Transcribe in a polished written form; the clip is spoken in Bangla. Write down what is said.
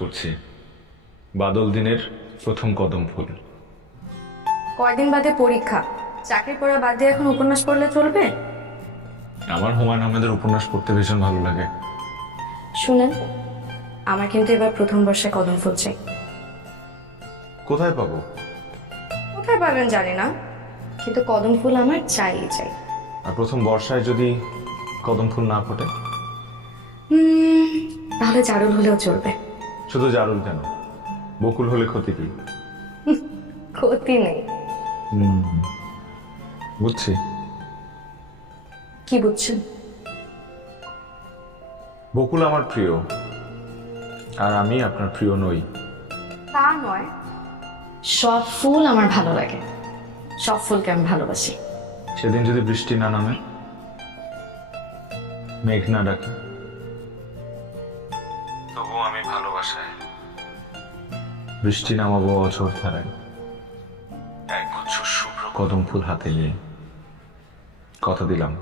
করছি বাদল দিনের প্রথম কদম ফুল। কয়দিন বাদে পরীক্ষা, চাকরি পড়া বাদ দিয়ে এখন উপন্যাস পড়লে চলবে? আমার হুমায়ুন আহমেদের উপন্যাস পড়তে ভীষণ ভালো লাগে। শুনেন, আমার কিন্তু এবার প্রথম বর্ষে কদম ফুল চাই। কোথায় পাবো? কোথায় পাবেন জানি না, কিন্তু কদম ফুল আমার চাই চাই। আর প্রথম বর্ষায় যদি কদম ফুল না ফোটে? তাহলে জারুল হলেও চলবে। শুধু জারুল কেন, বকুল হলে ক্ষতি কি? ক্ষতি নেই। বুঝছি। কি বুঝছেন? বকুল আমার প্রিয়, আর আমি আপনার প্রিয় নই। তা নয়, সব ফুল আমার ভালো লাগে, সব ফুলকে আমি ভালোবাসি। সেদিন যদি বৃষ্টি না নামে, মেঘ না ডাকে, তবু আমি ভালোবাসায় বৃষ্টি নামাবো অঝোর ধারায়, এক গুচ্ছ শুভ্র কদম ফুল হাতে নিয়ে। কথা দিলাম।